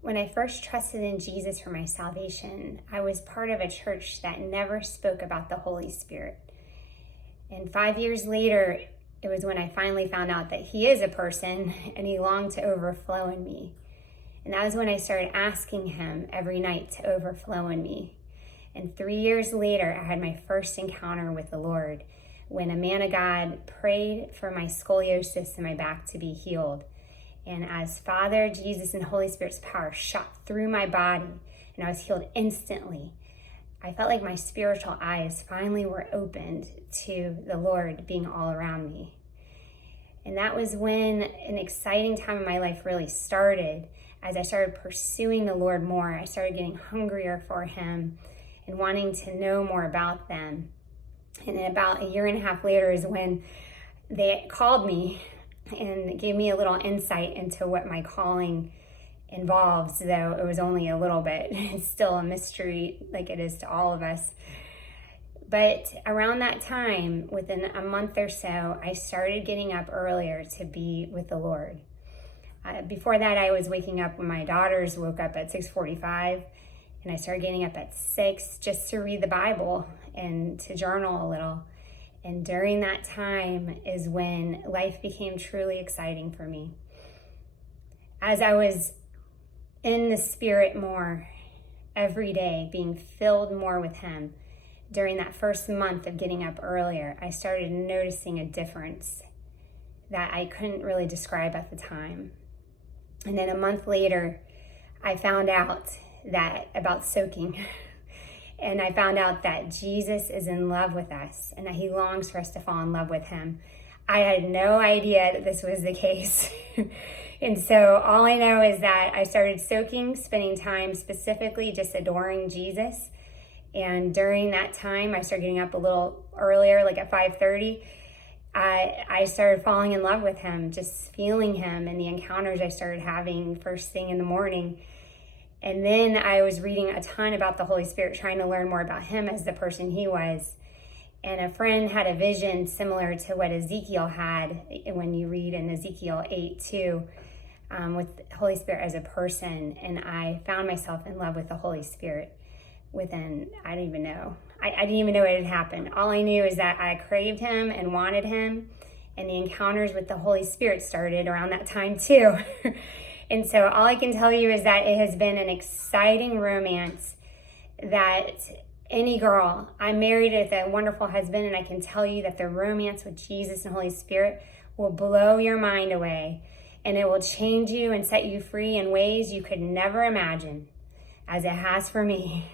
When I first trusted in Jesus for my salvation, I was part of a church that never spoke about the Holy Spirit. And 5 years later, it was when I finally found out that He is a person and He longed to overflow in me. And that was when I started asking Him every night to overflow in me. And 3 years later, I had my first encounter with the Lord when a man of God prayed for my scoliosis in my back to be healed. And as Father, Jesus, and Holy Spirit's power shot through my body and I was healed instantly, I felt like my spiritual eyes finally were opened to the Lord being all around me. And that was when an exciting time in my life really started. As I started pursuing the Lord more, I started getting hungrier for Him and wanting to know more about them. And then about a year and a half later is when they called me and gave me a little insight into what my calling involves, though it was only a little bit. It's still a mystery like it is to all of us. But around that time, within a month or so, I started getting up earlier to be with the Lord. Before that, I was waking up when my daughters woke up at 6:45, and I started getting up at 6 just to read the Bible and to journal a little. And during that time is when life became truly exciting for me. As I was in the Spirit more every day, being filled more with Him, during that first month of getting up earlier, I started noticing a difference that I couldn't really describe at the time. And then a month later, I found out that about soaking. And I found out that Jesus is in love with us and that He longs for us to fall in love with Him. I had no idea that this was the case. And so all I know is that I started soaking, spending time specifically just adoring Jesus. And during that time, I started getting up a little earlier, like at 5:30. I started falling in love with Him, just feeling Him and the encounters I started having first thing in the morning. And then I was reading a ton about the Holy Spirit, trying to learn more about Him as the person He was. And a friend had a vision similar to what Ezekiel had when you read in Ezekiel 8:2, with the Holy Spirit as a person. And I found myself in love with the Holy Spirit within, I didn't even know what had happened. All I knew is that I craved Him and wanted Him. And the encounters with the Holy Spirit started around that time too. And so all I can tell you is that it has been an exciting romance that any girl, I'm married with a wonderful husband, and I can tell you that the romance with Jesus and Holy Spirit will blow your mind away, and it will change you and set you free in ways you could never imagine, as it has for me.